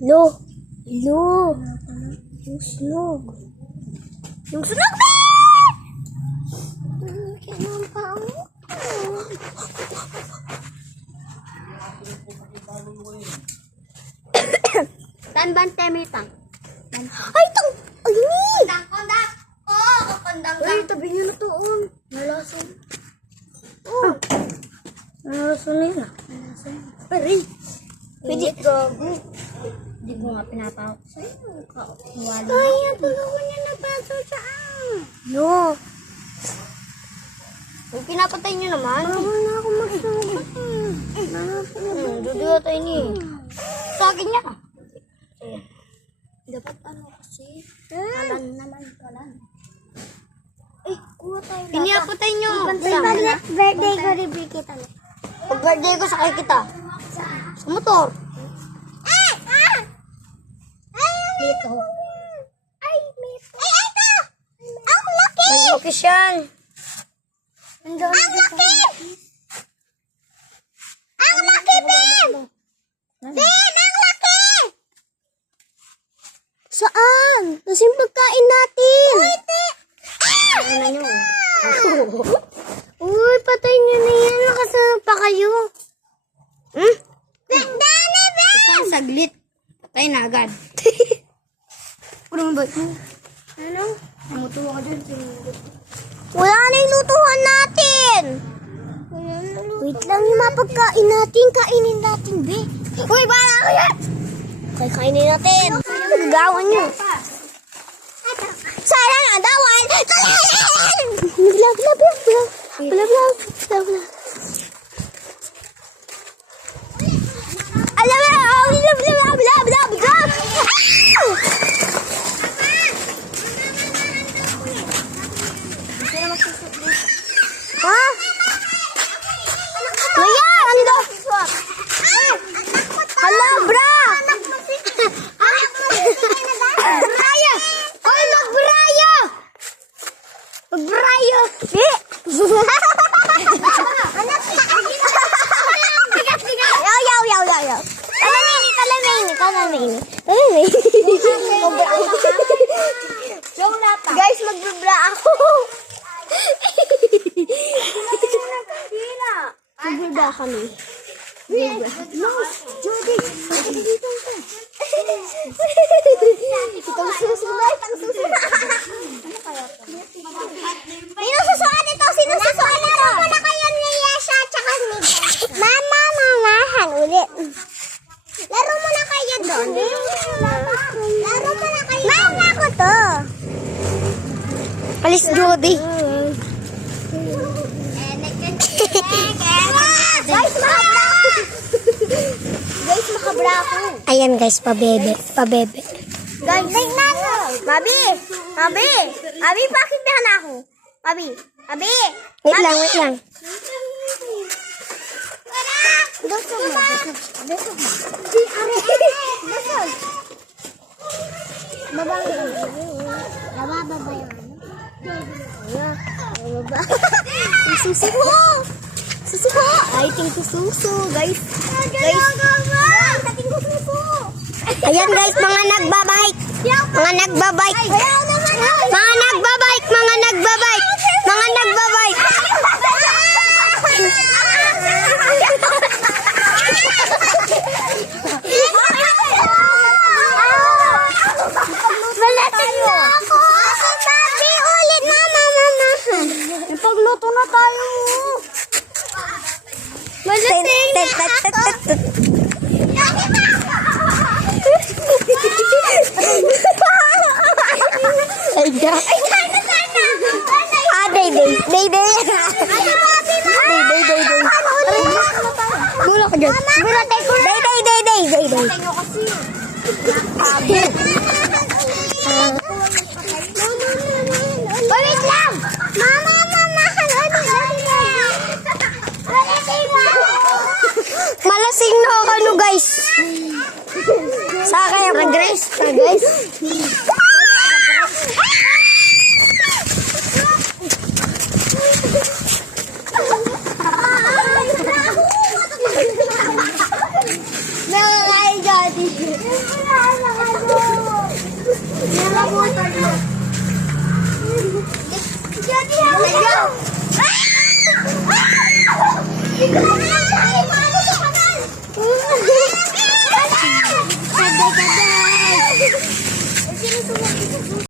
Lo. Yung sunog. Yung sunog, be! Kinampang. Tanban temitang. Ay, itong! Ay, ni! Kondang! Oo, kondang ka. Ay, tabi niyo na to, on. Nalason. Oh. Nalason nila. Pari. Pwede. Hindi mo nga pinatawag sa'yo. Ay, tulungan niya na paso saan. No. Kung pinapatay niyo naman. Bawal na ako magsugat. Duduwa tayo ni. Sa akin niya. Dapat ano kasi. Kalan naman. Eh, kuha tayo lahat. Pinapatay niyo. Birthday ko, ribig kita. Pag birthday ko, sakay kita. Sa motor. Dito. Ay, mito. Ay, ito! Ang laki! Malaki siyan. Ang laki! Ang laki, Ben! Ben, ang laki! Saan? Nasa yung pagkain natin. Ano na nyo? Uy, patay nyo na yan. Nakasunod pa kayo. Hmm? Ben! Ben! Isang saglit. Patay na agad. Ano ba? Ano? Namutuwa ka dyan. Wala na yung lutuhan natin. Wait lang yung mapagkain natin. Kainin natin, be. Uy, bala ko yan! Kainin natin. Nagagawan nyo. Sana nga dawan. Blah. Alam mo, blah. Ha? Maya, ang daw. Hala, bra. Braya. Oy, magbraya. Magbraya. Yaw. Talamini. Guys, magbibra ako. Magbibra kami. Jody, itong susunod. Sino susuan ito? Laro mo na kayo ni Yesha at saka ni Mamahan ulit. Laro mo na kayo doon. Mama ko to. Alis Jody. Guys, makabra ako. Ayan guys, pabebe. Guys, Mabi, bakit na ako? Mabi. Wait lang. Dosog mo. Bababa yan. Susuko. Ay, tingko suso, guys. Ayan guys, mga nagbabike. Malating na ako. Sabi ulit, mama. Pagluto na tayo. Malating na ako. Day. Gula ka dyan. Day. Wait lang! Mama! Malasing na ako, guys. Sa kaya guys.